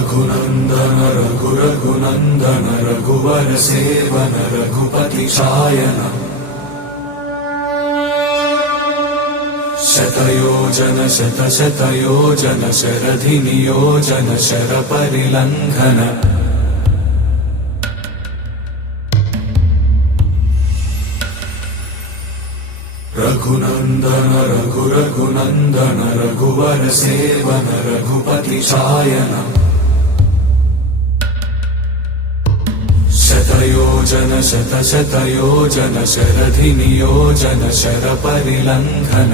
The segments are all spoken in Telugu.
रघुनन्दन रघुरघुनन्दन रघुवर सेवन रघुपति चायन शतयोजन शतशतयोजन शरधि नियोजन शर परिलंघन रघुनन्दन रघुरघुनन्दन रघुवर सेवन रघुपति चायन शतयोजन शतशतयोजन शरधि नियोजन शर परिलंघन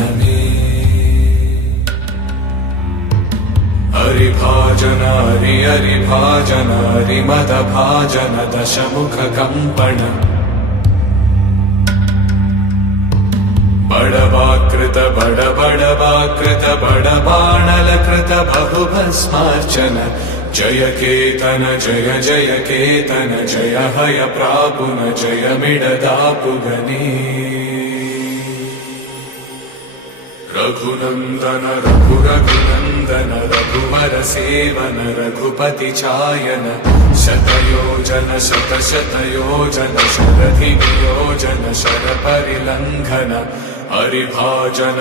हरिभाजन हरिभाजन हरिमद भाजन दशमुख कंपन बड़वाकृत बड़वाकृत बड़बाणलकृत बहुभस्मार्चन जय केतन जय जय केतन जय हय प्रापुन जय मिडदापुगनी रघुनन्दन रघुरघुनन्दन रघुवर सेवन रघुपति चायन शतयोजन शतशतयोजन शरधि नियोजन शर परिलंघन हरिभाजन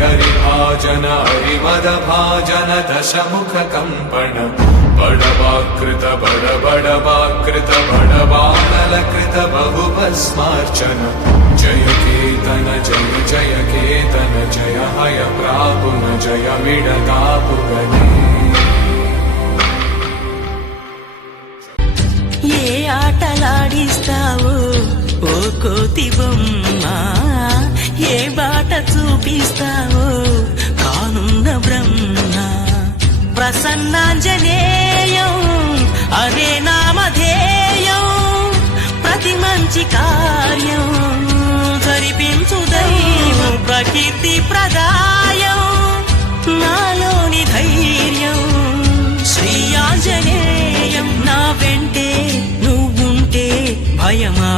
हरिभाजन हरिमद भाजन दशमुख कंपन बड़वाकृत बड़वाकृत बड़बाणलकृत बहुभस्मार्चन जय केतन जय जय केतन जय हय प्रापुन जय मिडदापुगनी ఏ ఆటలాడిస్తావో ఓ కోతి బొమ్మ ఏ బాట చూపిస్తావో కానున్న బ్రహ్మ ప్రసన్నాంజనేయం అదే నామధేయం ప్రతి మంచి కార్యం జరిపించు దైవం ప్రకీర్తి ప్రదాయం నాలోని ధైర్యం శ్రీ ఆంజనేయం నా వెంటే నువ్వుంటే భయమా